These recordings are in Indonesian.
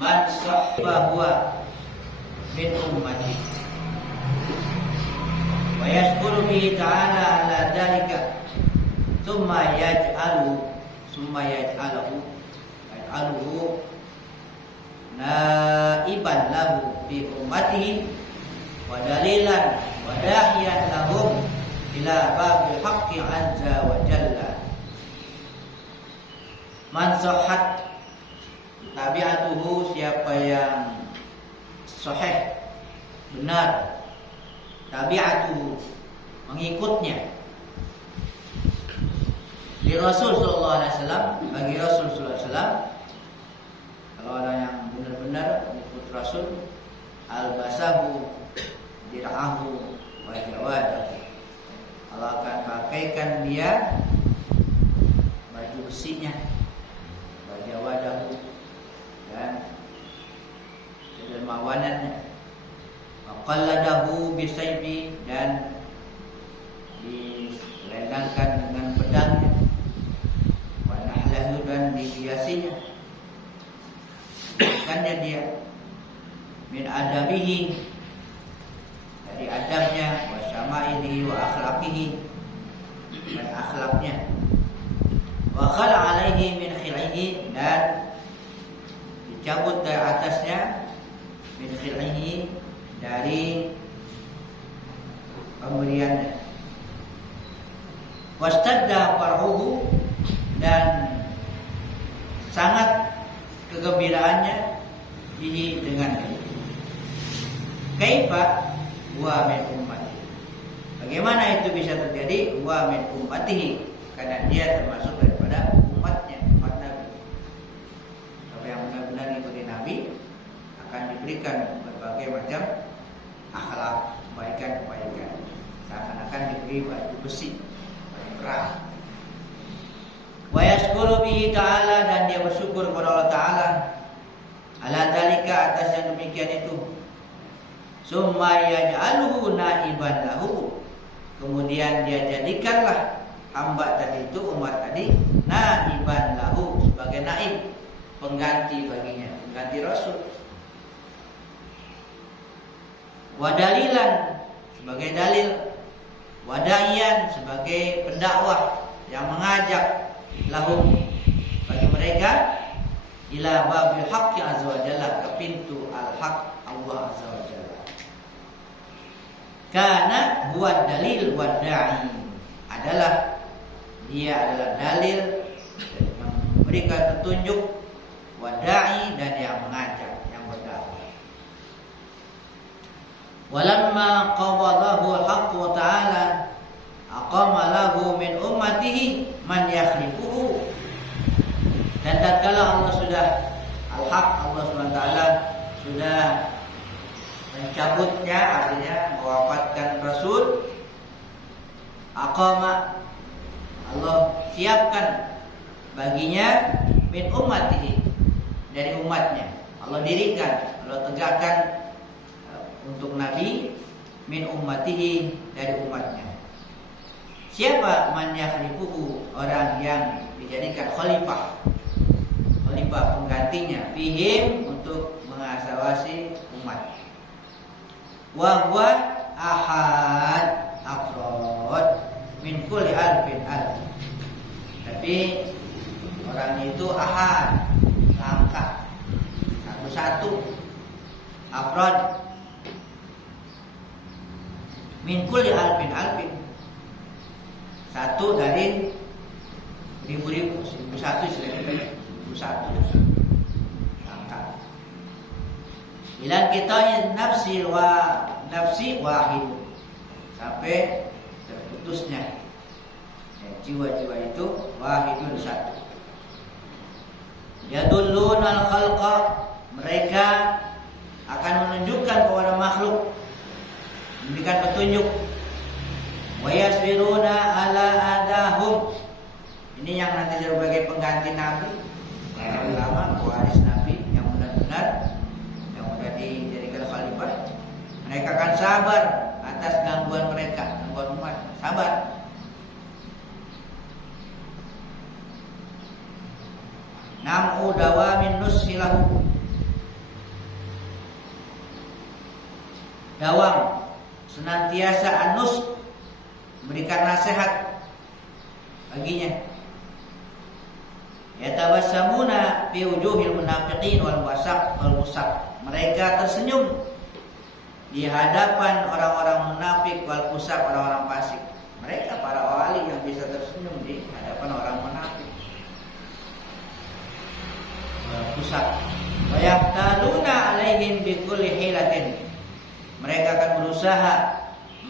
Man sahbahuwa min ummati wa yashkuru bihi ta'ala ala dhalika thumma yaj'aluhu naiban lahu fi ummatihi wa dalilan wa dahiyan lahum ila babil haqqi azza wa jalla. Man sahhat tabi'atuhu, siapa yang sahih benar, tabi'atuhu mengikutnya, di Rasul sallallahu alaihi wasallam, bagi Rasul sallallahu alaihi wasallam. Kalau orang yang benar-benar mengikut Rasul, albasahu dir'ahu wa jawadahu, Allah akan pakaikan dia baju besinya, wajawadahu, dan kedermawanannya, waqalladahu bisayfi, dan diselendangkan dengan pedangnya, wa nahlahu, dan dihiasinya. Bukannya dia min adabihi, dari adabnya, wa syama'ilihi wa akhlaqihi, dan akhlaknya, wa khala alaihi min khil'ihi, dan dicabut dari atasnya, min khil'ihi, dari pemberiannya, wastadda far'uhu, dan sangat kegembiraannya bihi, dengan itu. Kaifa wa min ummati, bagaimana itu bisa terjadi? Wa min ummatihi, karena dia termasuk daripada umatnya, umat Nabi. Siapa yang benar-benar mengikuti Nabi akan diberikan berbagai macam akhlak, kebaikan-kebaikan, seakan-akan diberi baju besi, baju perang. Wa yashkuru bihi ta'ala, dan dia bersyukur kepada Allah Ta'ala ala dalika, atas yang demikian itu. Summa yaj'aluhu naiban lahu, kemudian dia jadikanlah hamba tadi itu, umat tadi, naiban lahu, sebagai naib, pengganti baginya, pengganti Rasul. Wadalilan, sebagai dalil, wada'iyan, sebagai pendakwah yang mengajak, lahum, bagi mereka, ila babil haqqi azza wa jalla, ke pintu al-haq Allah azza wa jalla. Karena huwa dalil wa da'i, dia adalah dalil, memberikan petunjuk, wa da'i, dan yang mengajak, yang berdakwah. Walamma qawadahu al-haqq wa ta'ala aqama lahu min ummatihi man yakhlifuhu, dan tatkala Allah sudah al-haq, Allah Subhanahu wa taala sudah mencabutnya, artinya mewafatkan Rasul, aqama, Allah siapkan baginya min ummatihi, dari umatnya. Allah dirikan, Allah tegakkan untuk Nabi min ummatihi, dari umatnya. Siapa man yakhlifuhu, orang yang dijadikan khalifah, khalifah penggantinya, fihim, untuk mengawasi umat. Wa huwa ahad afrod min kulli alfin alf, tapi orang itu ahad, langka, satu afrod, min kulli alfin alfin, satu dari ribu-ribu, 1.000 istilahnya, 1.000 langka. Ilan kita nafsi wahid, sampai terputusnya jiwa-jiwa itu, wahidun, satu. Yadullun al-khalqa, mereka akan menunjukkan kepada makhluk, memberikan petunjuk. Wa yasbiruna ala adahum. Ini yang nanti sebagai pengganti Nabi, para ulama, pewaris Nabi yang benar-benar yang sudah dijadikan khalifah. Mereka akan sabar atas gangguan mereka, gangguan umat, sabar. Nam'u dawamin nusilahu. Dawam senantiasa anus memberikan nasihat baginya. Yatabassamuna fi wujuhil munafiqin wal wasaq wal musaq. Mereka tersenyum di hadapan orang-orang munafik wal pusaq, orang-orang fasik. Mereka para wali yang bisa tersenyum di hadapan orang munafik wal pusaq. Wa yaqtaluna alaihim bi kulli hilatin. Mereka akan berusaha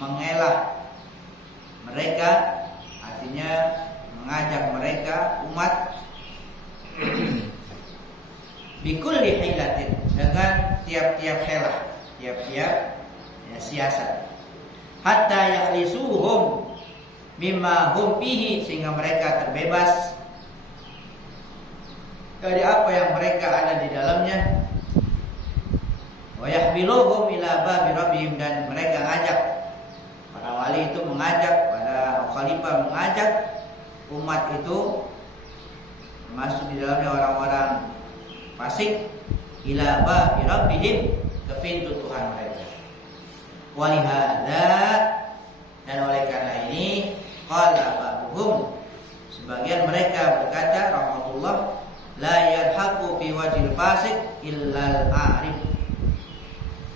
mengelah mereka, artinya mengajak mereka umat bikulli hilatin, dengan tiap-tiap helah, tiap-tiap siasat, hatta yakhlisuhum mimma hum fihi, sehingga mereka terbebas dari apa yang mereka ada di dalamnya. Wa yahmiluhum ila babi rabbihim, dan mereka ngajak, para wali itu mengajak, para khalifah mengajak umat itu, termasuk di dalamnya orang-orang fasik, ila babi rabbihim, ke pintu Tuhan mereka. Walihada, dan oleh karena ini qala ba'dhum, sebagian mereka berkata rahmatullah, la yadhaku fi wajhil fasik illal arif.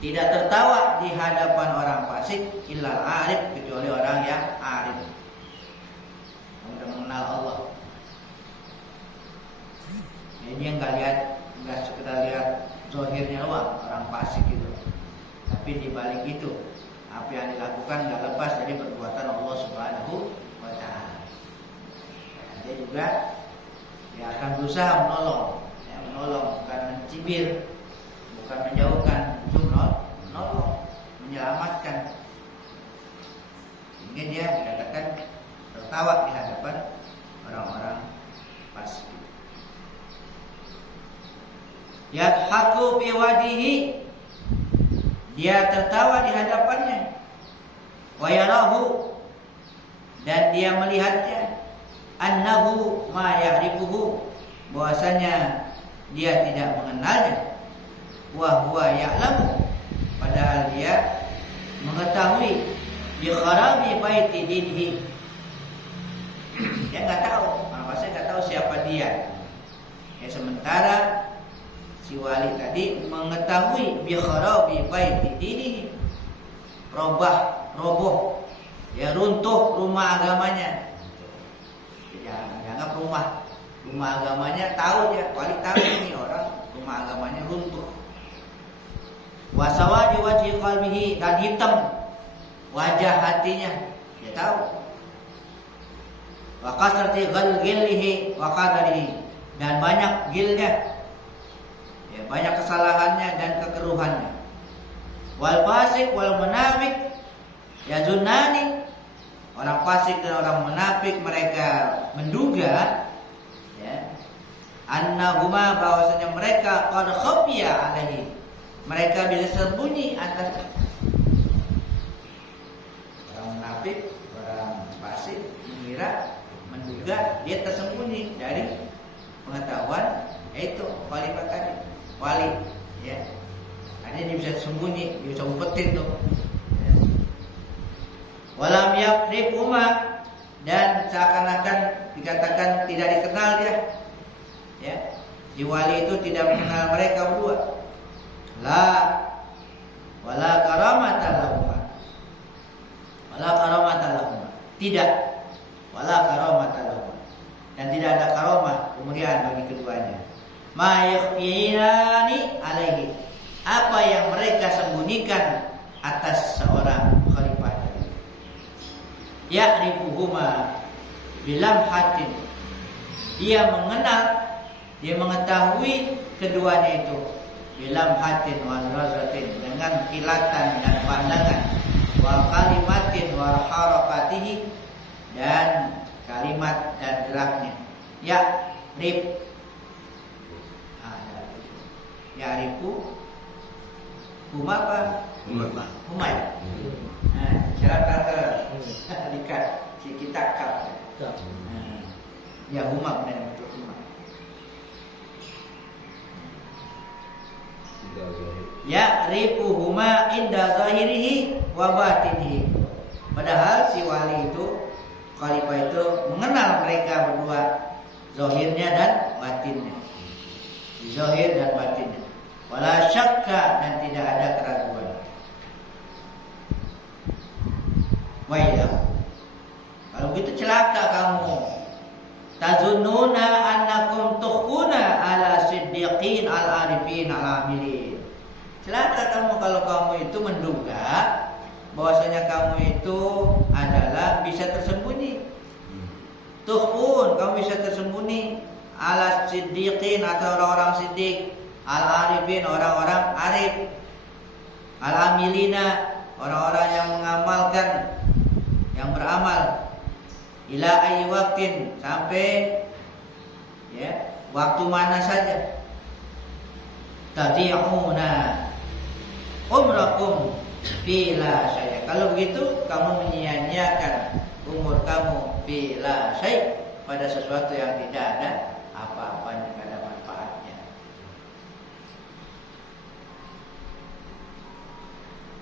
Tidak tertawa di hadapan orang fasik illal arif, kecuali orang yang arif, yang sudah mengenal Allah. Ini yang nggak sekedar lihat zahirnya doang orang fasik itu, tapi di balik itu apa yang dilakukan nggak lepas dari perbuatan Allah Subhanahu wa Ta'ala. Dia juga akan berusaha menolong, bukan mencibir, bukan menjauhkan, itu menolong, menyelamatkan. Sehingga dia dikatakan tertawa di hadapan orang-orang fasik. Yadhaku fi wajhihi, dia tertawa di hadapannya. Wa yarahu, dan dia melihatnya. Annahu ma ya'rifuhu, bahwasanya dia tidak mengenalnya. Wa huwa ya'lamu, padahal dia mengetahui bi kharabi baiti dinihi. Dia nggak tahu, maksudnya nggak tahu siapa dia. Ya, sementara si wali tadi mengetahui bi kharabi baiti dinihi, roboh, ya runtuh rumah agamanya. Jangan dianggap rumah agamanya, tahu dia, wali tahu ini orang rumah agamanya runtuh. Wasawadi wajhi qalbihi, dan hitam wajah hatinya, dia tahu. Wa kasrati ghalgilihi wa qadarihi, dan banyak gilnya, ya, banyak kesalahannya dan kekeruhannya. Wal fasik wal munafik yazunani, orang fasik dan orang munafik mereka menduga, ya, annahuma, bahwasanya mereka qad khafiya alaihi, mereka bisa sembunyi atas. Orang munafik, orang fasik menduga dia tersembunyi dari pengetahuan, yaitu khalifah tadi, wali, ya. Hanya dia bisa sembunyi, dia bisa umpetin tuh. Walam yaqrib umma, dan seakan-akan dikatakan tidak dikenal dia, ya. Si wali itu tidak mengenal mereka berdua. La wala karamata lahum, wala karamata lahum, tidak, wala karamata lahum, dan tidak ada karamah, kemuliaan bagi keduanya. Ma yakhfiyani alaihi, apa yang mereka sembunyikan atas seorang khalifah tadi. Ya'rifuhuma bilamhatin, dia mengenal, dia mengetahui keduanya itu bilam hatin wa razatin, dengan kilatan dan pandangan, wa kalimatin wa harakatihi, dan kalimat dan geraknya. Ya rib, ya ribu huma apa? Huma ya. Nah, silakan dikat si kita kap. Ya huma benar betul huma. Ya ribuhuma inda zahirihi wa batinihi. Padahal si wali itu, khalifah itu mengenal mereka berdua, zahirnya dan batinnya. Zahir dan batinnya. Wala syakka, dan tidak ada keraguan. Wailah, kalau gitu celaka kamu. Tazunnuna annakum tukhuna ala siddiqin al-arifin al-amilin. Celaka kamu kalau kamu itu menduga bahwasanya kamu itu adalah bisa tersembunyi. Tukhun, kamu bisa tersembunyi ala siddiqin, atau orang-orang siddiq, al-arifin, orang-orang arif, al-amilina, orang-orang yang mengamalkan, yang beramal, ila ayyi waqtin, sampai ya waktu mana saja. Tadi'una umrakum bila syai'. Kalau begitu kamu menyia-nyiakan umur kamu bila syai', pada sesuatu yang tidak ada apa-apanya, tidak ada manfaatnya.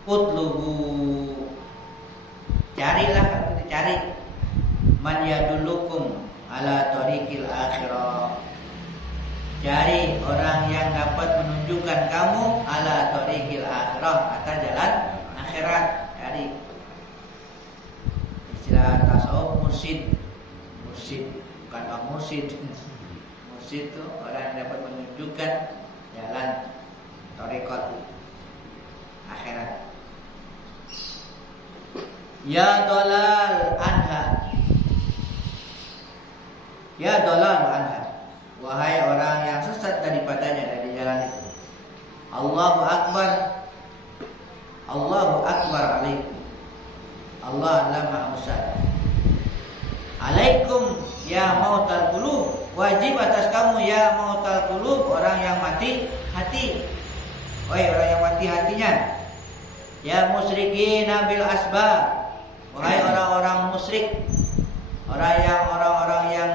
Utlubu, carilah, cari, man yadullukum ala tariqil akhirah, cari orang yang dapat menunjukkan kamu ala tariqil akhirah, atas jalan akhirat. Cari, istilah tasawuf mursyid, mursyid bukan bang mursyid. Mursyid itu orang yang dapat menunjukkan jalan tariqat akhirat. Ya dolal anha, ya dolal anha, wahai orang yang sesat daripadanya, dari jalan itu. Allahu akbar, Allahu akbar alaikum. Allah adalah Maha Besar. Alaikum ya mautal qulub, wajib atas kamu ya mautal qulub, orang yang mati hati. Wahai orang yang mati hatinya. Ya musyrikin bil asbab, wahai orang-orang musyrik, orang-orang yang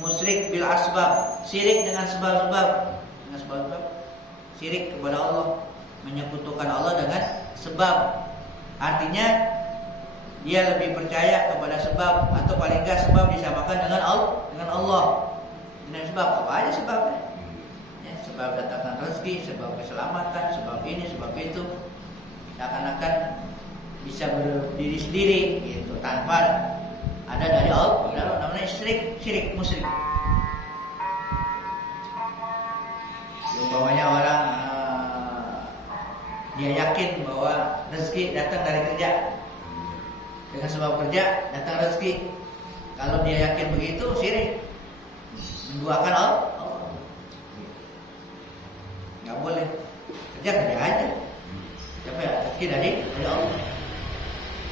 musyrik bil asbab, syirik dengan sebab-sebab, dengan sebab-sebab, syirik kepada Allah, menyekutukan Allah dengan sebab. Artinya dia lebih percaya kepada sebab, atau paling enggak sebab disamakan dengan Allah. Dengan sebab apa aja sebabnya? Ya, sebab datangkan rezeki, sebab keselamatan, sebab ini, sebab itu. Seakan-akan bisa berdiri sendiri gitu, tanpa ada dari Allah. Namanya syirik musyrik. Umpamanya orang dia yakin bahwa rezeki datang dari kerja, dengan sebab kerja datang rezeki. Kalau dia yakin begitu, syirik, menduakan Allah. Nggak boleh, kerja aja. Siapa ya? Rezeki dari Allah.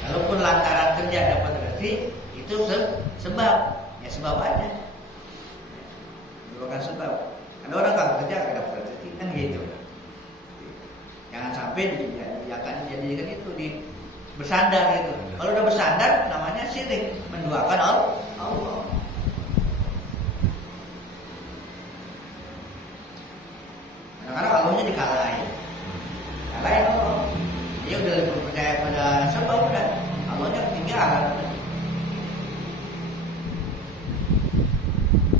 Kalaupun lantaran kerja dapat rezeki, itu sebab, ya sebab aja. Bukan sebab. Ada orang kalau kerja nggak dapat rezeki, kan gitu. Jangan sampai dijadikan itu bersandar gitu. Kalau udah bersandar, namanya syirik, menduakan Allah. Kadang-kadang Allahnya dikalahin Allah. Dia udah lebih percaya pada sebab, udah Allahnya ketinggalan.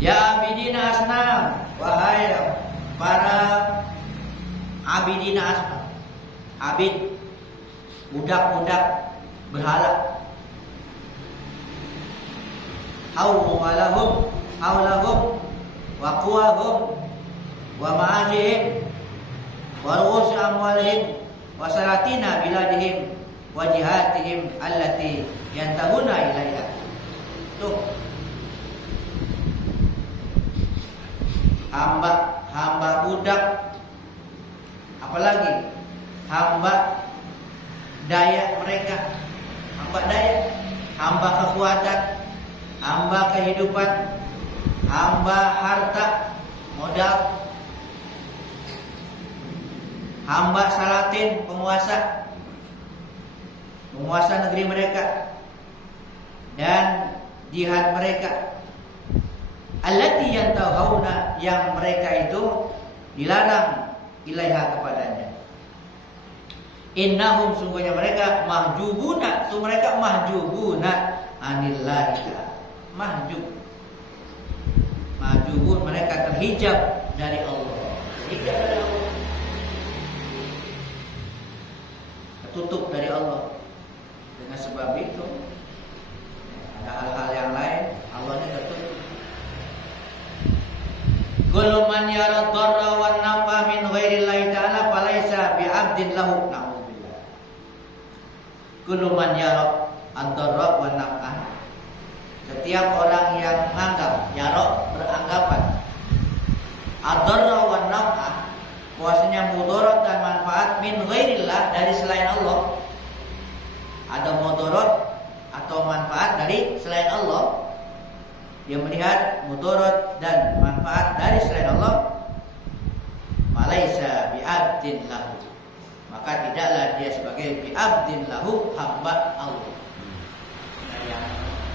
Ya abidina asnam, wahai para abidina asnam, abid, budak-budak berhala. Hawlahum wa quwahum wa ma'ajihim wa ru'us amwalihim wa saratina biladihim wa jihatihim allati yantahuna ilaiha. Tuh, hamba budak apalagi hamba daya mereka, hamba kekuatan, hamba kehidupan, hamba harta, modal, hamba Salatin, penguasa negeri mereka, dan jihad mereka. Allati yantahuna, yang mereka itu dilarang ilaiha kepadanya. Innahum, sungguhnya mereka mahjubuna, itu mereka mahjubuna anillahi ta'ala. Mahjubun, mereka terhijab dari Allah. Terhijab dari Allah, tertutup dari Allah. Dengan sebab itu ada hal-hal yang lain Allahnya tertutup. Kullu man yara dharra wan nafa min ghairillahi ta'ala falaysa bi'abdin lahu. Na'udzubillah. Kullu man yara ad-dharra wan nafa, setiap orang yang menganggap, yara beranggapan, ad-dharra wan nafa, bahwasanya mudarat dan manfaat min ghairillah, dari selain Allah. Ada mudarat atau manfaat dari selain Allah. Dia melihat mudarat dan manfaat dari selain Allah, malaisa bi'abdin lahu, maka tidaklah dia sebagai bi'abdin lahu, hamba Allah. Nah, yang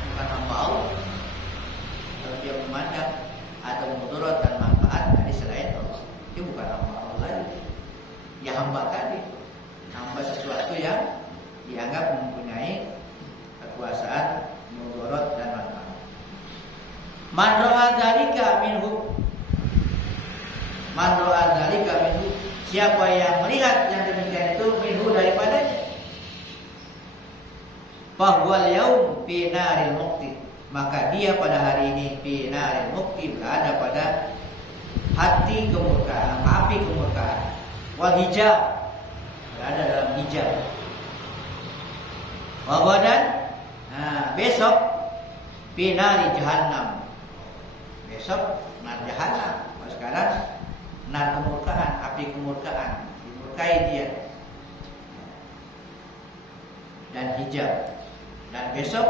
bukan hamba Allah, kalau dia memandang ada mudarat dan manfaat dari selain Allah, dia bukan hamba Allah lagi. Ya hamba tadi, hamba sesuatu yang dianggap mempunyai kekuasaan mudarat dan manfaat. Man ra'a dzalika minhu, siapa yang melihat yang demikian itu, minhu, daripadanya, fahuwal yaum fi naril muqti, maka dia pada hari ini fi naril muqti, berada pada hati kemurkaan, api kemurkaan, wal hijab, berada dalam hijab, wa ghadan, besok fi nari jahannam, besok nar jahannam. Sekarang nar kemurkaan, api kemurkaan, dimurkai dia, dan hijab. Dan besok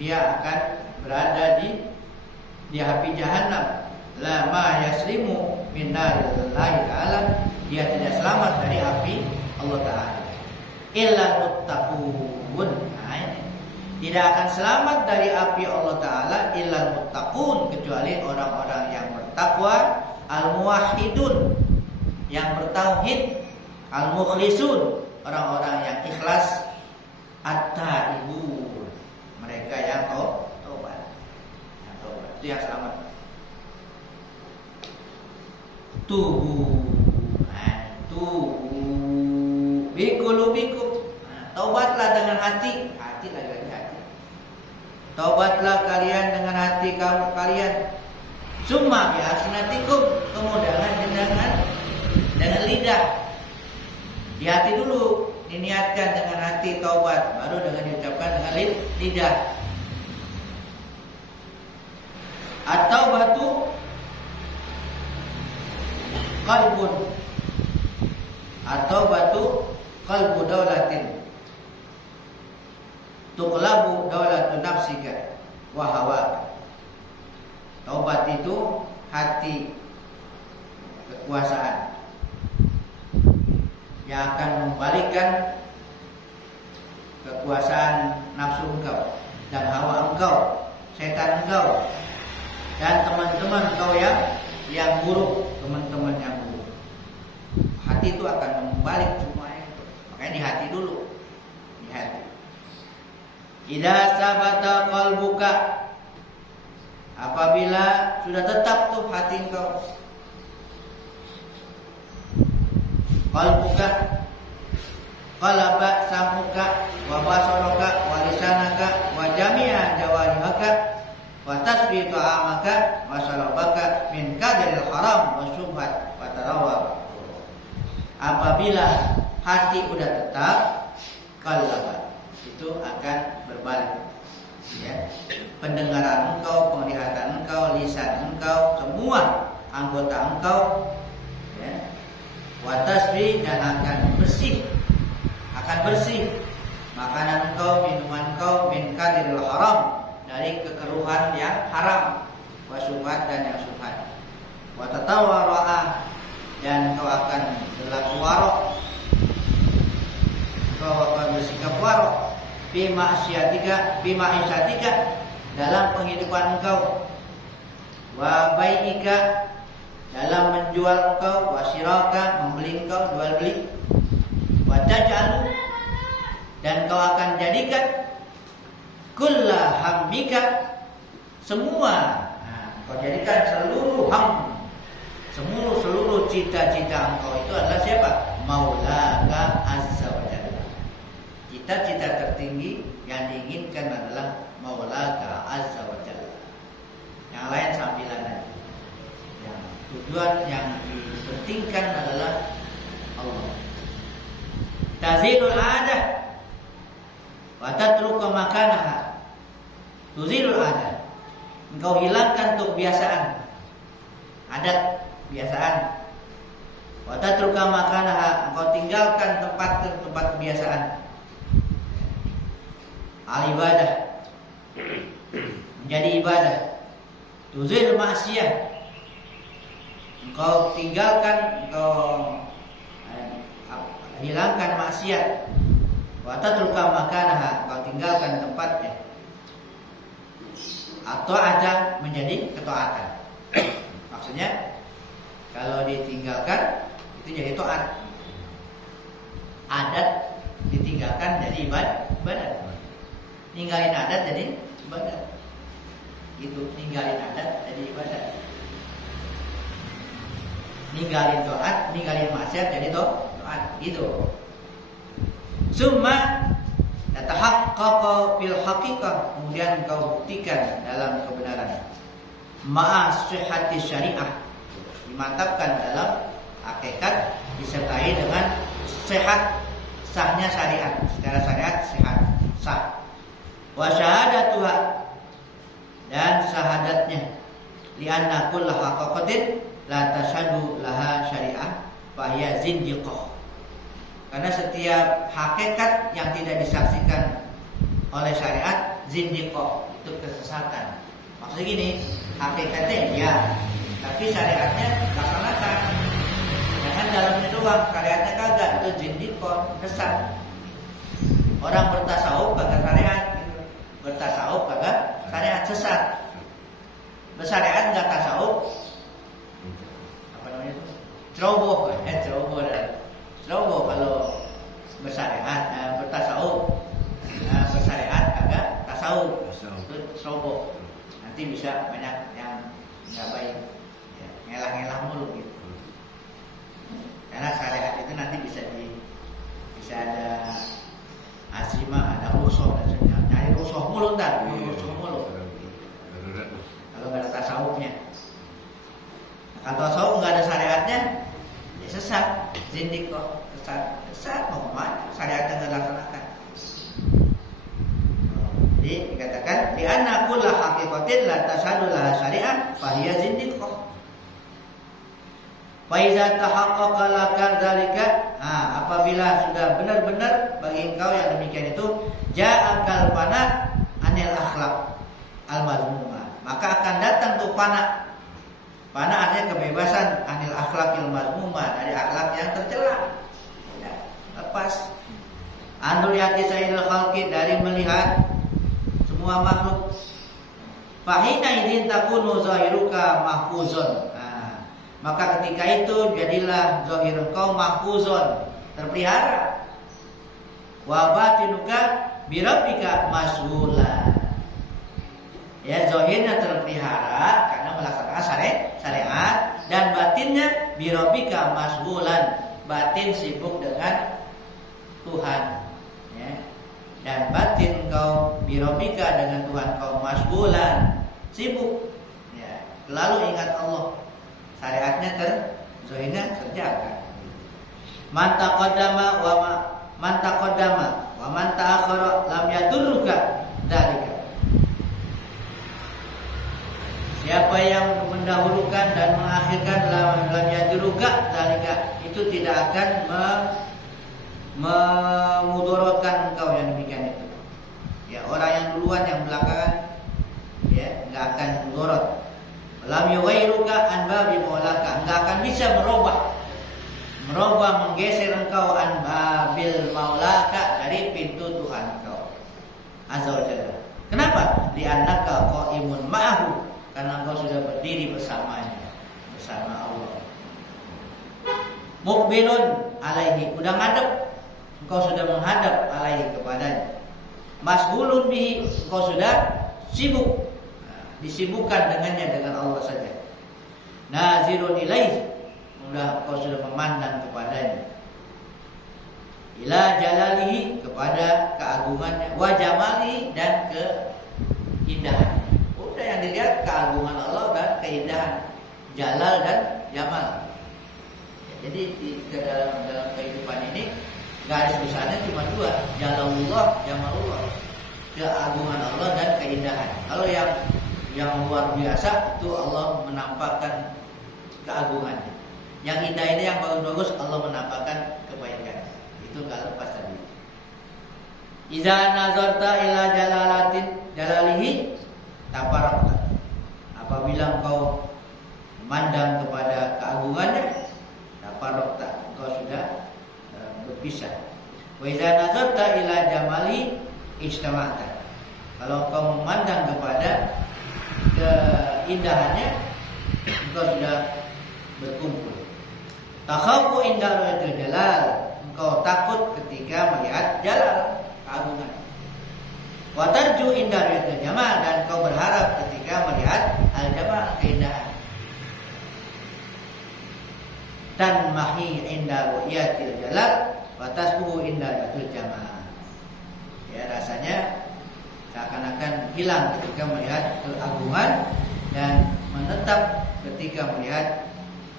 dia akan berada di api jahannam. La ma yaslimu min narillahi ta'ala, dia tidak selamat dari api Allah Ta'ala. Illa muttaqun, tidak akan selamat dari api Allah Ta'ala illal muttaqun, kecuali orang-orang yang bertakwa, al-muwahhidun, yang bertauhid, al-mukhlisun, orang-orang yang ikhlas, at-taibun, mereka yang taubat. Itu yang selamat. Tubu bikulubikum, taubatlah dengan hati lagi. Taubatlah kalian dengan hati kalian. Summa bi'asnatikum, kemudian dengan lidah. Di hati dulu diniatkan dengan hati taubat, baru dengan diucapkan dengan lidah. Atau batu qalbu daulatin tuqlabu daulatu nafsika wa hawa. Taubat itu hati kekuasaan yang akan membalikkan kekuasaan nafsu engkau dan hawa engkau, setan engkau, dan teman-teman engkau yang buruk, teman-teman yang buruk. Hati itu akan membalik semuanya itu. Makanya di hati dulu, di hati. Idza sabata qalbuka, apabila sudah tetap tuh hati engkau, qalbuka qalaba samuka wa basaraka wa lisanaka wa jami'a jawarihaka wa tasbitu amaka wa salabaka min qadril haram wa syubhat wa tarawwa. Apabila hati udah tetap, qalaba itu akan berbalik, ya. Pendengaran engkau, penglihatan engkau, lisan engkau, semua anggota engkau, ya, wa tasfi dan akan bersih makanan engkau, minuman engkau min kadiril haram dari kekeruhan yang haram, wa syubhat dan yang syubhat, wa tatawara'a dan engkau akan berlaku warok, engkau akan bersikap warok bima isyatika dalam penghidupan engkau, wa bai'ika dalam menjual engkau, wa syiraka membeli engkau, jual beli, wa taj'alu dan kau akan jadikan kulla hammika semua, kau jadikan seluruh cita-cita engkau itu adalah siapa? Maulaka azza wa jalla. Cita-cita tertinggi yang diinginkan adalah Maulaka azza wa jalla. Yang lain sambilan aja. Yang tujuan yang dipentingkan adalah Allah. Tazilul adah wa tatruku makanaha. Tuzilul adah. Engkau hilangkan untuk kebiasaan, adat, kebiasaan. Wa tatruku makanaha, engkau tinggalkan tempat kebiasaan. Al ibadah menjadi ibadah. Tuzil maksiyah, engkau tinggalkan, engkau hilangkan maksiat. Wa tatruka makanaha, engkau tinggalkan tempatnya. Atau ada menjadi ketaatan. Maksudnya kalau ditinggalkan itu jadi taat. Adat ditinggalkan jadi ibadah. Ninggalin adat jadi ibadah. Gitu, ninggalin adat jadi ibadah. Ninggalin taat, ninggalin maksiat jadi taat. Gitu. Summa yatahaqqaqu fil haqiqah, kemudian engkau buktikan dalam kebenaran. Ma'a sihhati syariah, dimantapkan dalam hakikat disertai dengan sehat, sahnya syariat. Secara syariat sehat, sah. Wa syahadatuha dan syahadatnya, li'anna kullu haqqaqatin la tashhadu laha syariah fa hiya zindiqah. Karena setiap hakikat yang tidak disaksikan oleh syariat zindiqah, itu kesesatan. Maksudnya gini, hakikatnya ya, tapi syariatnya laksanakan. Jangan dalamnya doang, syariatnya kagak, itu zindiqah, sesat. Orang bertasawuf kagak syariat, bertasawuf kagak syariat, sesat. Bersyariat enggak tasawuf, apa namanya itu? Ceroboh kalau bersyariat, bertasawuf, bersyariat kagak tasawuf, itu ceroboh. Nanti bisa banyak yang nggak baik, ya, ngelah-ngelah mulu gitu. Karena syariat itu nanti bisa ada asima, ada rusuh dan sebagainya. Nyari rusuh mulu ntar, rusuh mulu. Kalau nggak ada tasawufnya, kalau tasawuf nggak ada syariatnya, ya sesat, zindiqah, sesat mau kemana? Syariatnya nggak dilaksanakan. Jadi dikatakan di anna kulla haqiqatin la tashhadu laha syari'ah fa hiya zindiqah. Fa iza tahaqqaqa laka dzalika, apabila sudah benar-benar bagi engkau yang demikian itu, ja'akal fana anil akhlaq al mazmumah, maka akan datang tuh fana. Fana artinya kebebasan anil akhlaqil mazmumah, dari akhlak yang tercela. Ya, lepas anul yati sayyidil khalqi, dari melihat semua makhluk. Fahina idzin takunu zahiruka mahfuzun. Maka ketika itu jadilah zahir engkau mahfuzun, terpelihara. Wa batinuka birabbika mas'ula. Ya, zahirnya terpelihara karena melaksanakan syariat, dan batinnya birabbika mas'ulan, batin sibuk dengan Tuhan. Ya. Dan batin kau birabbika, dengan Tuhan kau mas'ulan, sibuk. Ya, selalu ingat Allah. Syariatnya zahirnya terjaga. Man taqaddama wa man ta'akhkhara lam yadurruka dzalika. Siapa yang mendahulukan dan mengakhirkan lam yadruka zalika, itu tidak akan memudaratkan engkau yang demikian itu. Ya, orang yang duluan yang belakangan ya enggak akan mudarat. Lam yughayruka an babi maulaka, enggak akan bisa merubah menggeser engkau an babil maulaka, dari pintu Tuhan engkau azza wa jalla. Kenapa? Li'annaka qa'imun ma'ahu, karena engkau sudah berdiri bersamanya, bersama Allah. Muqbilun alaihi, udah ngadep, engkau sudah menghadap alaihi kepadanya. Masghulun bihi, engkau sudah sibuk, disibukkan dengannya, dengan Allah saja. Nazirun ilaihi, engkau sudah memandang kepadanya. Ila jalalihi, kepada keagungannya, wa jamalihi, dan keindahan. Udah yang dilihat keagungan Allah dan keindahan, jalal dan jamal. Ya, jadi dalam kehidupan ini garis besarnya cuma dua, jalalullah, jamalullah. Keagungan Allah dan keindahan. Kalau yang luar biasa itu Allah menampakkan keagungannya. Yang indah ini, yang bagus-bagus, Allah menampakkan kebaikan. Itu enggak lepas tadi. Iza nazarta ila jalalihi tafarakta. Apabila engkau memandang kepada keagungannya, tafarakta, engkau sudah berpisah. Wa iza nazarta ila jamali istama'ta. Kalau engkau memandang kepada keindahannya, engkau sudah berkumpul. Takhafu inda ru'yatil jalal, engkau takut ketika melihat jalal, keagungan. Wa tarju inda ru'yatil jamal, dan engkau berharap ketika melihat al-jamal, keindahan. Dan mahi inda ru'yatil jalal, wa tasbuhu inda ru'yatil jamal. Ya, rasanya seakan-akan hilang ketika melihat keagungan dan menetap ketika melihat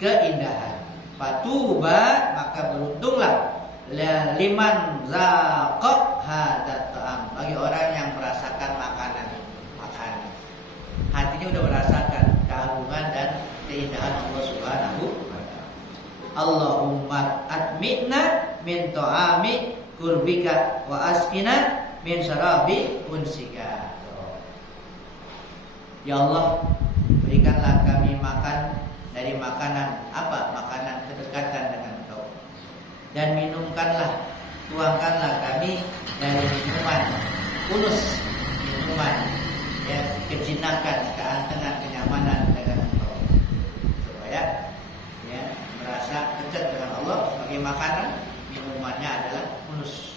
keindahan. Fatuba, maka beruntunglah liman zaqa hadat ta'am, bagi orang yang merasakan makanan. Hatinya udah merasakan keagungan dan keindahan Allah Subhanahu wa ta'ala. Allahumma atmi'na min ta'ami kurbika wa askina min syarabi unsika. Ya Allah, berikanlah kami makan dari makanan apa? Makanan kedekatan dengan Engkau. Dan tuangkanlah kami dari minuman unus, minuman ya, kejinakan, keantengan, kenyamanan dengan Engkau, supaya ya merasa dekat dengan Allah. Sebagai makanan, minumannya adalah unus.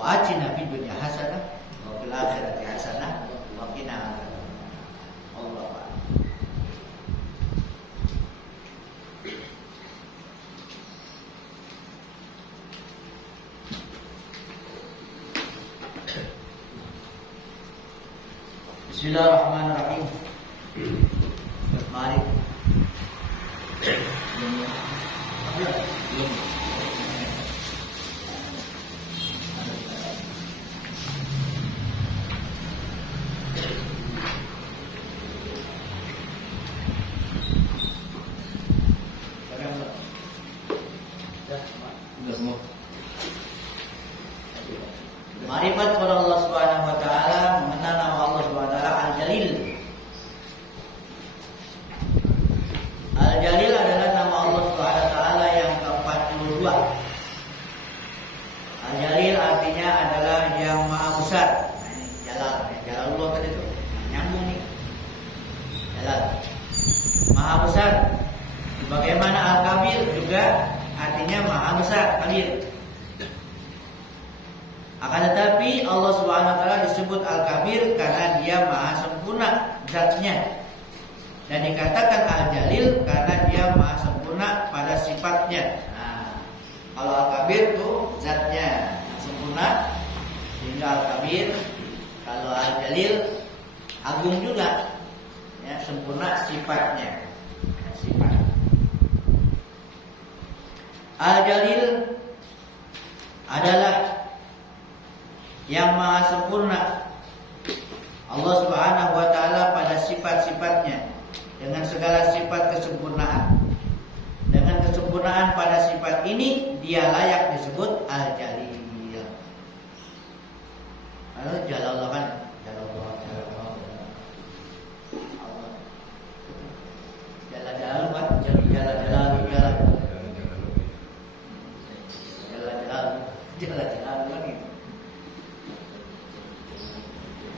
Wa atina fid dunya hasanah wa fil akhirati hasanah wa qina adzabannar. Allah. Bismillahirrahmanirrahim. Mari. Ma'rifat kepada Allah Subhanahu wa taala, mengenal nama Allah Subhanahu wa taala Al-Jalil. Al-Jalil adalah nama Allah Subhanahu wa taala yang ke-42. Al-Jalil artinya adalah yang maha besar. Nah, ini Jalalullah tadi itu. Nyambung nih. Jalal. Maha besar. Bagaimana Al-Kabir juga artinya maha besar, kabir. Akan tetapi Allah Subhanahu wa taala disebut Al-Kabir karena Dia maha sempurna zatnya. Dan dikatakan Al-Jalil karena Dia maha sempurna pada sifatnya. Nah, kalau Al-Kabir itu zatnya sempurna, sehingga Al-Kabir. Kalau Al-Jalil agung juga, ya, sempurna sifatnya. Sifat. Al-Jalil adalah yang maha sempurna Allah Subhanahu wa taala pada sifat sifat-sifatnya dengan segala sifat kesempurnaan. Dengan kesempurnaan pada sifat ini dia layak disebut Al-Jalil. Lalu Jalallah kan Jalallah. Jalal kan Jalal kan gitu.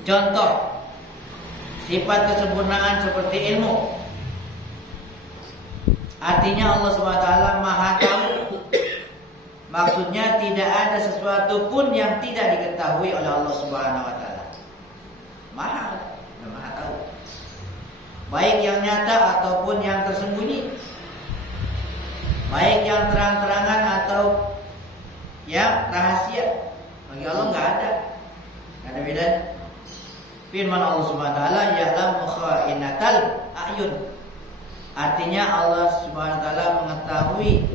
Contoh sifat kesempurnaan seperti ilmu. Artinya Allah SWT Maha tahu. Maksudnya tidak ada sesuatu pun yang tidak diketahui oleh Allah SWT. Maha tahu. Baik yang nyata ataupun yang tersembunyi. Baik yang terang-terangan atau yang rahasia. Bagi Allah nggak ada bedanya. Firman Allah SWT, ya'lamu kha'inatal a'yun. Artinya Allah SWT mengetahui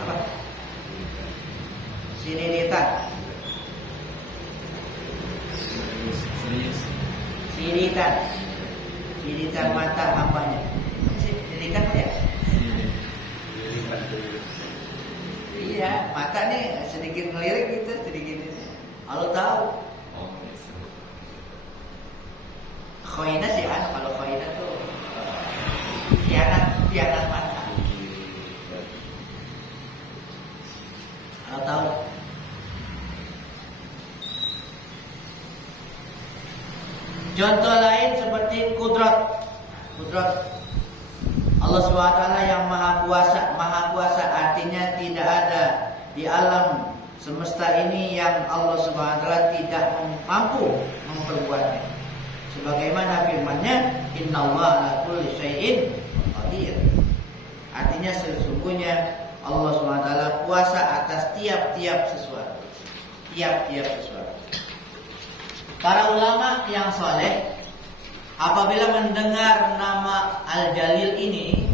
apa? Siriritan. Siritan mata hambanya. Siritan ya? Iya, mata nih sedikit ngelirik gitu, sedikit ini. Allah tahu. Khoina sih kalau khoina tuh khianat mata. Allah tahu. Contoh lain seperti kudrat. Allah SWT yang maha kuasa artinya tidak ada di alam semesta ini yang Allah SWT tidak mampu memperbuatnya. Sebagaimana firman-Nya, innallaha ala kulli syai'in qadir. Artinya sesungguhnya Allah SWT kuasa atas tiap-tiap sesuatu. Para ulama yang soleh apabila mendengar nama Al-Jalil ini,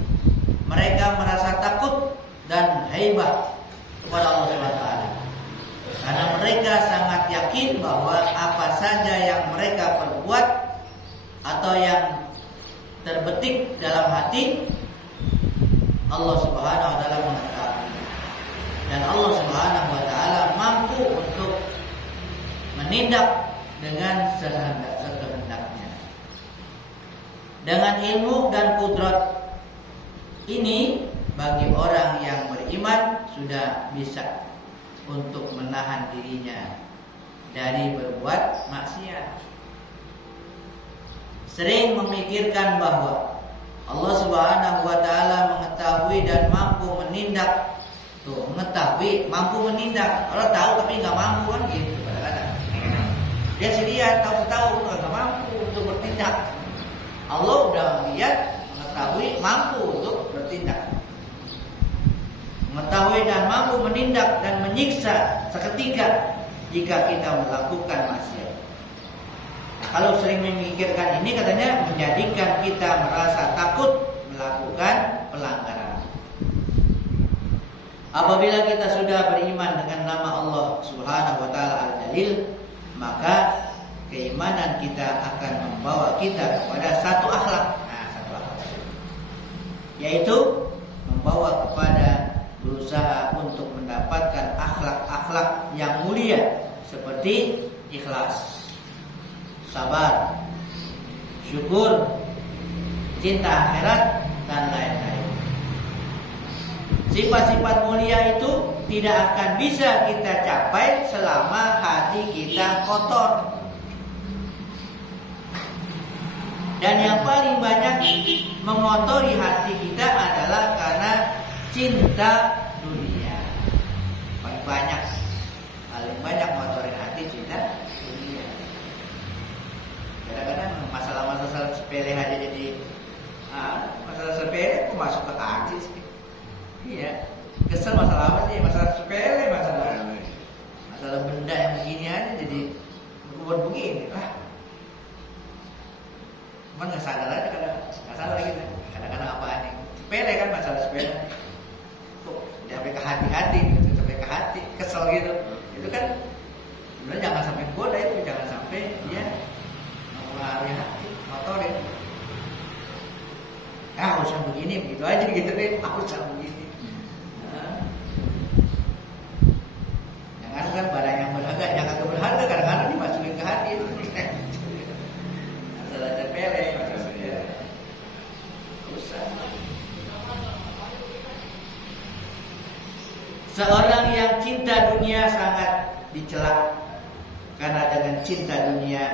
mereka merasa takut dan haibah kepada Allah SWT. Karena mereka sangat yakin bahwa apa saja yang mereka perbuat atau yang terbetik dalam hati, Allah Subhanahu wa taala mengetahui. Dan Allah Subhanahu wa taala mampu untuk menindak dengan sekehendaknya. Dengan ilmu dan kudrat ini, bagi orang yang beriman sudah bisa untuk menahan dirinya dari berbuat maksiat. Sering memikirkan bahwa Allah Subhanahu wa taala mengetahui dan mampu menindak. Tuh, mengetahui, mampu menindak. Orang tahu tapi nggak mampu kan gitu kadang-kadang. Dia sih lihat, tahu nggak mampu untuk bertindak. Allah udah lihat, mengetahui, mampu untuk bertindak. Mengetahui dan mampu menindak dan menyiksa seketika jika kita melakukan maksiat. Nah, kalau sering memikirkan ini, katanya menjadikan kita merasa takut melakukan pelanggaran. Apabila kita sudah beriman dengan nama Allah Subhanahu wa taala Al-Jalil, maka keimanan kita akan membawa kita kepada satu akhlak. Yaitu membawa kepada berusaha untuk mendapatkan akhlak-akhlak yang mulia seperti ikhlas, sabar, syukur, cinta akhirat, dan lain-lain. Sifat-sifat mulia itu tidak akan bisa kita capai selama hati kita kotor. Dan yang paling banyak mengotori hati kita adalah karena cinta dunia. Paling banyak mengotori hati cinta dunia. Kadang-kadang masalah-masalah sepele aja jadi masalah sepele kok masuk ke hati sih. Iya, kesel masalah apa sih? Masalah sepele, masalah benda yang begini aja jadi buat begini lah. Cuman nggak sadar aja kadang-kadang apaan nih? Sepele kan, masalah sepele. Kok sampai ke hati-hati, sampai ke hati, kesel gitu. Itu kan sebenarnya jangan sampai goda itu, jangan sampai dia urusan begini begitu aja gitu deh, urusan begini. Jangan kan barang yang berharga, jangan berharga kadang-kadang dimasukin ke hati itu. Asal ada pele, usah. Seorang yang cinta dunia sangat dicela, karena dengan cinta dunia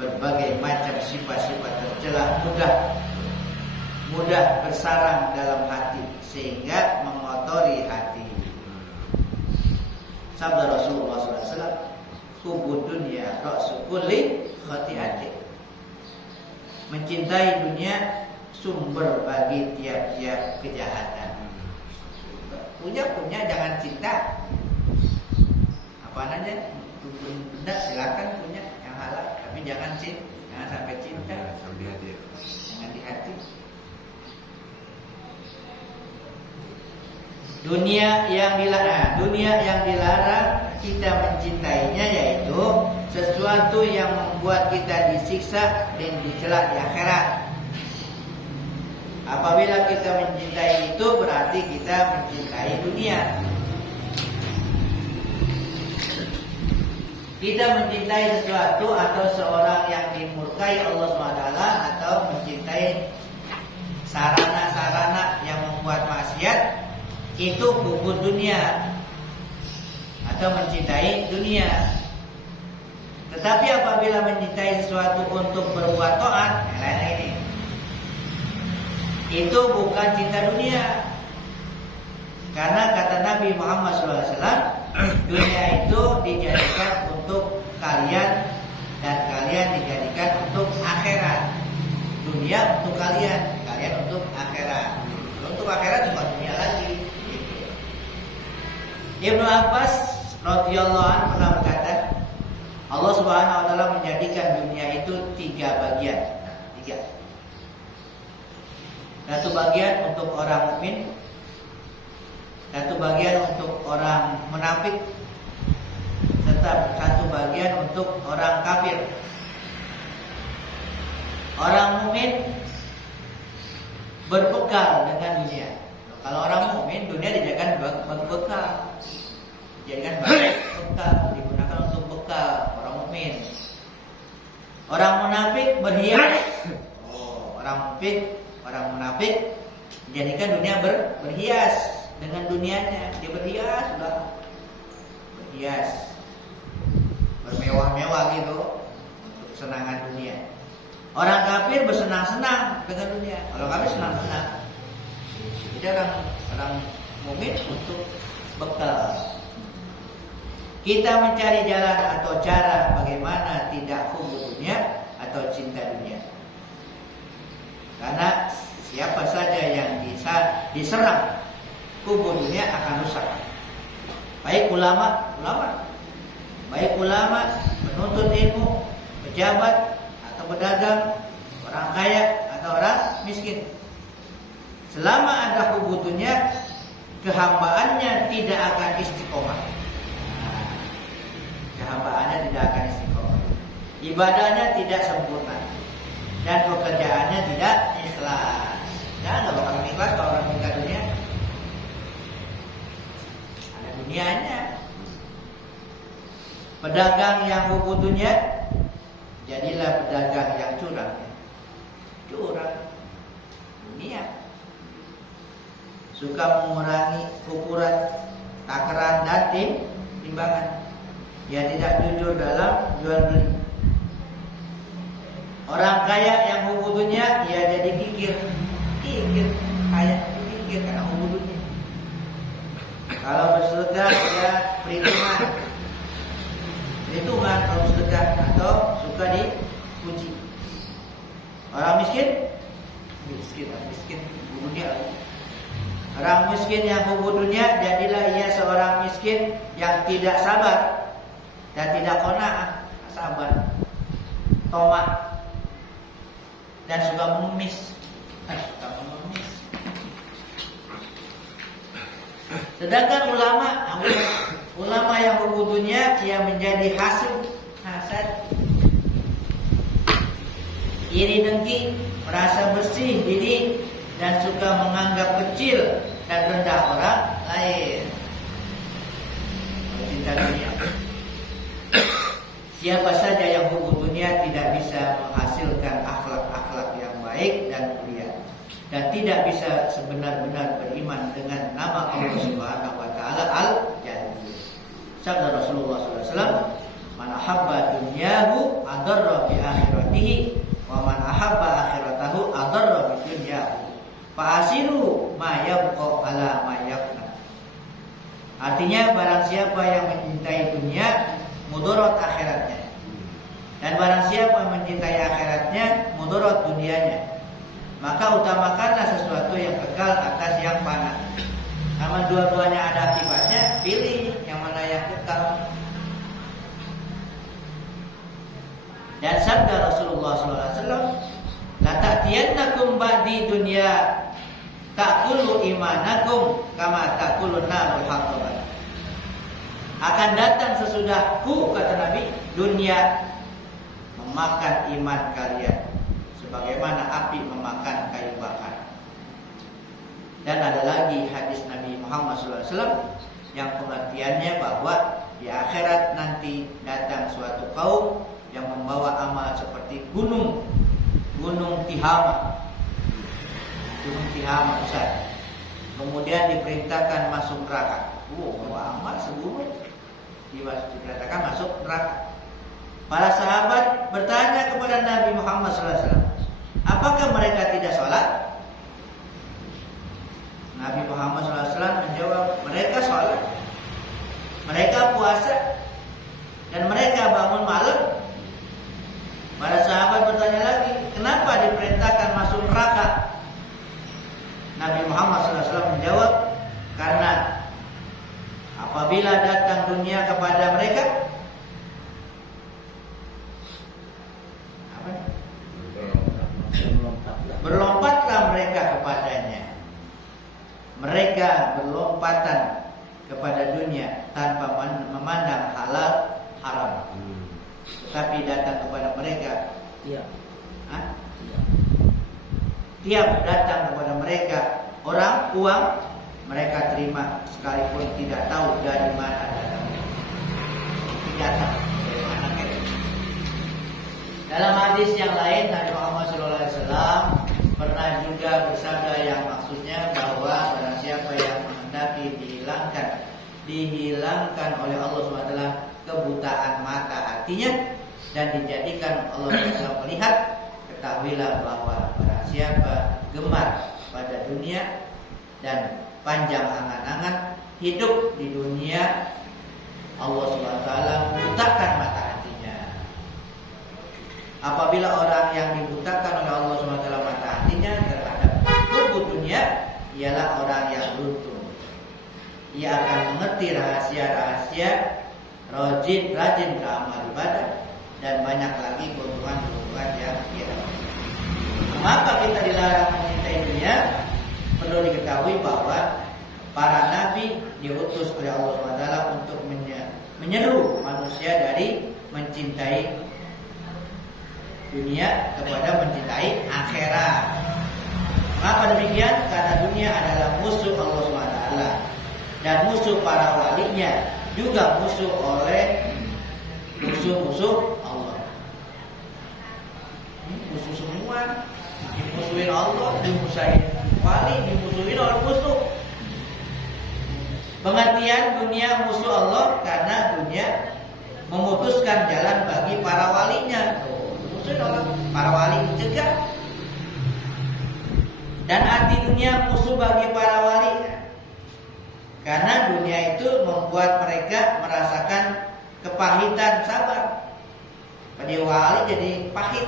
berbagai macam sifat-sifat tercela mudah bersarang dalam hati sehingga mengotori hati. Sabda Rasulullah SAW, hubud dunia ra'su kulli khati'atin. Mencintai dunia sumber bagi tiap-tiap kejahatan. Punya jangan cinta. Apaan aja, benda silakan punya yang halal, tapi jangan sampai cinta. Jangan di hati. Dunia yang dilarang kita mencintainya yaitu sesuatu yang membuat kita disiksa dan dicela di akhirat. Apabila kita mencintai itu berarti kita mencintai dunia. Kita mencintai sesuatu atau seorang yang dimurkai Allah SWT atau mencintai sarana-sarana yang membuat maksiat, itu hubud dunia atau mencintai dunia. Tetapi apabila mencintai sesuatu untuk berbuat taat, ini itu bukan cinta dunia. Karena kata Nabi Muhammad SAW, dunia itu dijadikan untuk kalian dan kalian dijadikan untuk akhirat. Dunia untuk kalian untuk akhirat. Untuk akhirat bukan dunia lagi. Ibnu Abbas radhiyallahu anhu pernah berkata, Allah Subhanahu wa taala menjadikan dunia itu 3 bagian. 3. Satu bagian untuk orang mukmin, satu bagian untuk orang munafik, serta satu bagian untuk orang kafir. Orang mukmin berbekal dengan dunia. Kalau orang mukmin, dunia dijadikan bekal, dijadikan bekal, digunakan untuk bekal orang mukmin. Orang munafik berhias. Orang munafik menjadikan dunia berhias dengan dunianya. Dia berhias, sudah berhias, bermewah-mewah gitu untuk kesenangan dunia. Orang kafir bersenang-senang dengan dunia. Kalau kafir senang-senang. Jadi orang mukmin untuk bekal. Kita mencari jalan atau cara bagaimana tidak hubud dunia atau cinta dunia. Karena siapa saja yang bisa diserang hubud dunia akan rusak. Baik ulama, penuntut ilmu, pejabat atau pedagang, orang kaya atau orang miskin. Selama ada hubud dunia, kehambaannya tidak akan istiqomah. Kehambaannya tidak akan istiqomah. Ibadahnya tidak sempurna dan pekerjaannya tidak ikhlas. Jangan bakal ikhlas kalau orang cinta dunia. Ada dunianya. Pedagang yang hubud dunia, jadilah pedagang yang curang. Curang dunia. Suka mengurangi ukuran, takaran dan timbangan. Dia tidak jujur dalam jual beli. Orang kaya yang hubud dunia, ia jadi kikir, kaya kikir karena hubud dunia. Kalau bersedekah dia perhitungan kalau bersedekah atau suka dipuji. Orang miskin hubud dunia. Orang miskin yang hubud dunia, jadilah ia seorang miskin yang tidak sabar dan tidak qanaah, sabar, tomak, dan suka mengemis. Sedangkan ulama yang hubud dunia, ia menjadi hasad, iri dengki, merasa bersih diri dan suka menganggap kecil dan rendah orang lain. Cinta dunia. Siapa saja yang hubung dunia tidak bisa menghasilkan akhlak-akhlak yang baik dan mulia, dan tidak bisa sebenar-benar beriman dengan nama Allah Subhanahu wa taala Al-Jalil. Sabda Rasulullah SAW, "Man ahabba dunyahu adarra bi akhiratihi, wa man ahabba akhiratahu adarra bi dunyahu. Fa'asiru ma yabqa ala ma yafna." Artinya, barang siapa yang mencintai dunia, mudarat akhiratnya. Dan barang siapa yang mencintai akhiratnya, mudarat dunianya. Maka utamakanlah sesuatu yang kekal atas yang fana. Namun dua-duanya ada akibatnya, pilih yang mana yang kekal. Dan sabda Rasulullah SAW, "La ta'tiyannakum ba'di dunya ta'kulu imanakum kama ta'kulun narul hataban." Akan datang sesudahku, kata Nabi, dunia memakan iman kalian sebagaimana api memakan kayu bakar. Dan ada lagi hadis Nabi Muhammad SAW yang pengertiannya bahwa di akhirat nanti datang suatu kaum yang membawa amal seperti gunung Tihama. Gunung Tihama besar. Kemudian diperintahkan masuk neraka. Bawa amal segunung. Diperintahkan masuk neraka. Para sahabat bertanya kepada Nabi Muhammad SAW, apakah mereka tidak sholat? Nabi Muhammad SAW menjawab, mereka sholat, mereka puasa, dan mereka bangun malam. Para sahabat bertanya lagi, kenapa diperintahkan masuk neraka? Nabi Muhammad SAW menjawab, karena apabila datang dunia kepada mereka, berlompatlah mereka kepadanya. Mereka berlompatan kepada dunia tanpa memandang halal haram. Tetapi datang kepada mereka tiap datang kepada mereka uang, mereka terima sekalipun tidak tahu dari mana datangnya. Datang dari mana kita. Dalam hadis yang lain, Nabi Muhammad SAW pernah juga bersabda yang maksudnya bahwa barang siapa yang menghendaki dihilangkan oleh Allah SWT kebutaan mata hatinya dan dijadikan Allah SWT melihat, ketahuilah bahwa barang siapa gemar pada dunia dan panjang angan-angan hidup di dunia, Allah SWT butakan mata hatinya. Apabila orang yang dibutakan oleh Allah SWT mata hatinya terhadap hukum dunia, ialah orang yang beruntung. Ia akan mengerti rahasia-rahasia, rajin beramal ibadah, dan banyak lagi keuntungan-keuntungan yang dia. Maka kita dilarang mencintai dunia. Perlu diketahui bahwa para nabi diutus oleh Allah SWT untuk menyeru manusia dari mencintai dunia kepada mencintai akhirat. Mengapa demikian? Karena dunia adalah musuh Allah SWT dan musuh para walinya, juga musuh oleh musuh-musuh Allah. Musuh semua, dimusuhin Allah, dimusuhin wali, dimusuhin oleh musuh. Pengertian dunia musuh Allah karena dunia memutuskan jalan bagi para walinya. Musuhin Allah, para wali dicegah. Dan arti dunia musuh bagi para wali karena dunia itu membuat mereka merasakan kepahitan sabar. Pada wali jadi pahit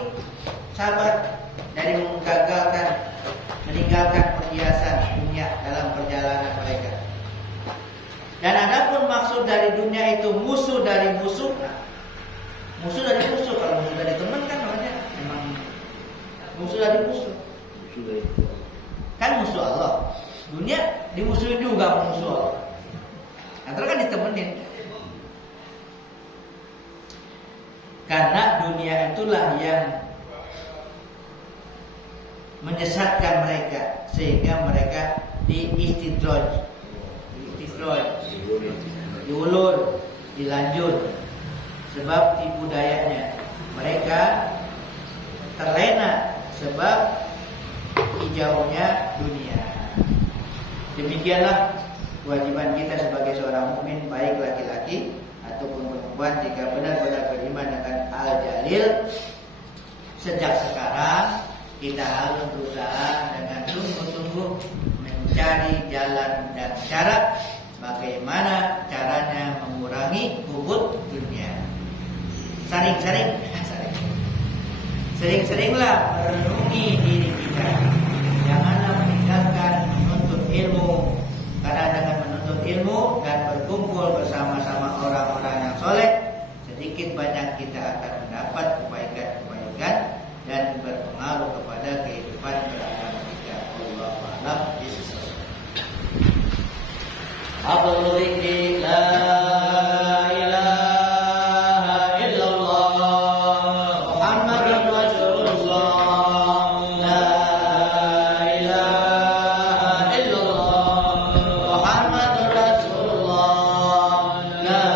sabar dari meninggalkan perhiasan dunia dalam perjalanan mereka. Dan adapun maksud dari dunia itu musuh dari musuh. Musuh dari musuh, kalau musuh dari teman kan namanya memang musuh dari musuh. Kan musuh Allah. Dunia dimusuhin juga musuh Allah. Antara kan ditemenin. Karena dunia itulah yang menyesatkan mereka sehingga mereka diulur, dilanjut. Sebab tipu dayanya mereka terlena sebab hijaunya dunia. Demikianlah kewajiban kita sebagai seorang mukmin, baik laki-laki ataupun perempuan, jika benar-benar beriman dengan Al-Jalil. Sejak sekarang kita harus berusaha dengan sungguh-sungguh mencari jalan dan cara bagaimana caranya mengurangi hubud dunia. Sering-seringlah merenungi diri kita. Janganlah meninggalkan menuntut ilmu, karena dengan menuntut ilmu dan berkumpul bersama-sama orang-orang yang soleh, sedikit banyak kita akan mendapat kebaikan-kebaikan dan berpengaruh kepada kehidupan beragama kita. Allahu a'lam bishawab. Afdhalul dzikri la ilaha illallah Muhammadur Rasulullah, la ilaha illallah Muhammadur Rasulullah, la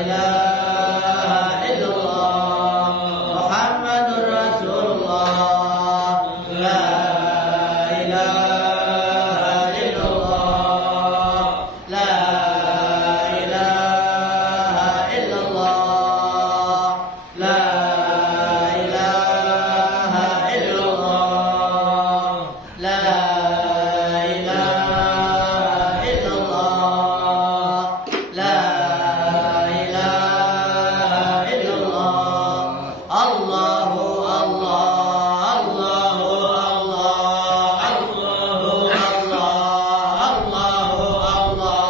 ilaha illallah Muhammadur Rasulullah, la ilaha illallah, la ilaha illallah, la ilaha illallah, la ilaha illallah, la ilaha illallah. Allahu Allah, Allahu Allah, Allahu Allah, Allahu Allah, Allahu Allah,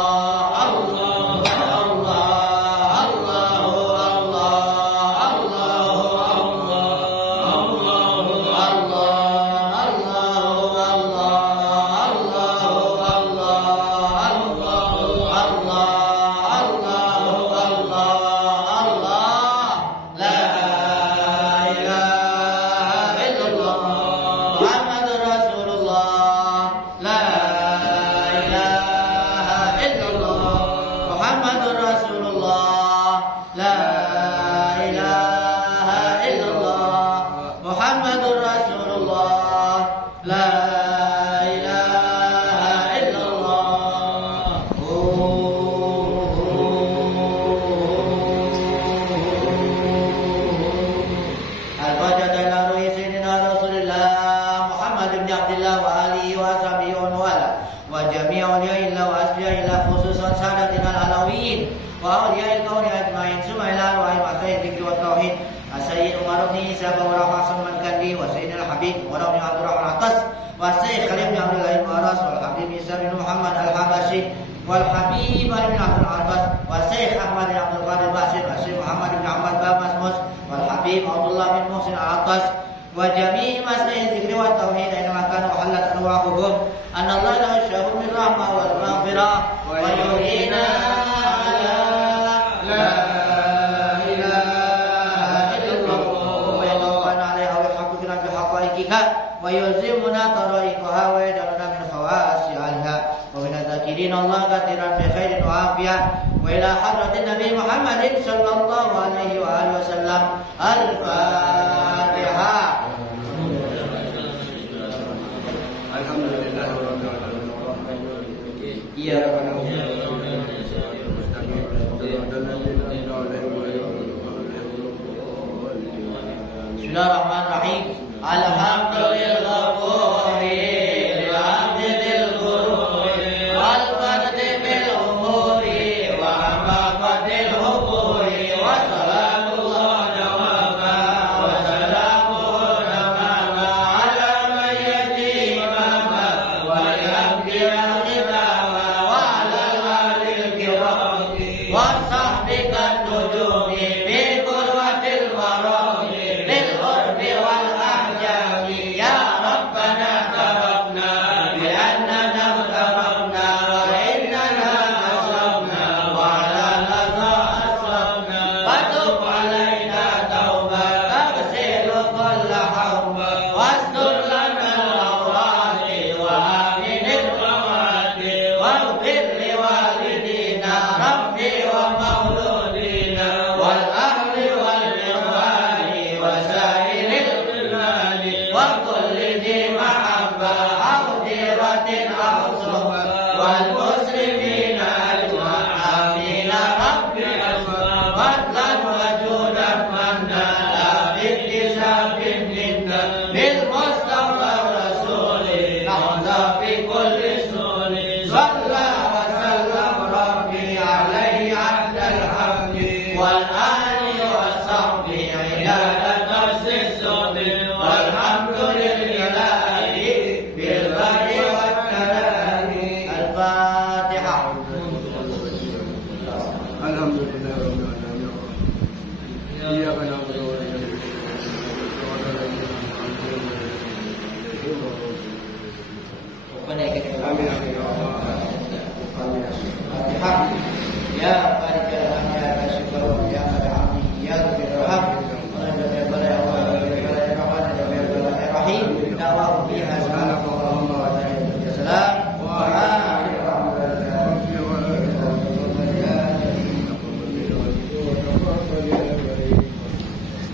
Allahu Allah, Allahu Muhammadur Rasulullah, la ilaha illallah Muhammadur Rasulullah, la ilaha illallah. Al-Fatiha ila ruhi sayyidina Rasulillah Muhammad bin Abdullah wa alihi wa sahbihi wa wala wa jami'i awliyaillah wa asfiyaillah, khususan sadatina al-alawiyyin wa awliya'il kauni ajma'in, summa ila ruhi masayid dzikri wa tauhid Sayyid Umar bin Isa wa Rahman Mankandi wa Sayyid al-Habib wa Rabbi Abdurrahman Atas wa Sayyid Khalil bin Abdullah al-Maras wal Habib Isa bin Muhammad al-Habashi wal Habib bin Abdul Abbas wa Sayyid Ahmad bin Abdul Qadir Basir wa Sayyid Muhammad bin Ahmad Bamasmus wal Habib Abdullah bin Muhsin al-Atas wa jami'i masayid dzikri wa tauhid aina makan wa halat arwahuhum anallahu la yashhadu min rahmah wal maghfirah wa yuhina ala la wa yulzimuna tara'iqaha wa yaj'aluna min khawasi alha wa min adh-dhakirin Allah katiran bi khairin wa afiyah wa ila hadratin Nabi Muhammadin sallallahu alaihi wa alihi wasallam. Al-Fatihah. Bismillahirrahmanirrahim. Ya da'watin awsuha wal muslimina ajma'in rabbi asma fadlan wa judan manna la biktisabin minna bil mustafa rasuli nahza fi kulli suli salla wa sallam rabbi alaihi abdal hamdi wal ali wa sahbi idada nafsis sudi walhamdulillahi bil bari wat karami al-fatihah. Alhamdulillah rabbil alamin. Iyyaka na'budu wa iyyaka nasta'in. Amin amin ya Allah. Amin. Fatihah. Ya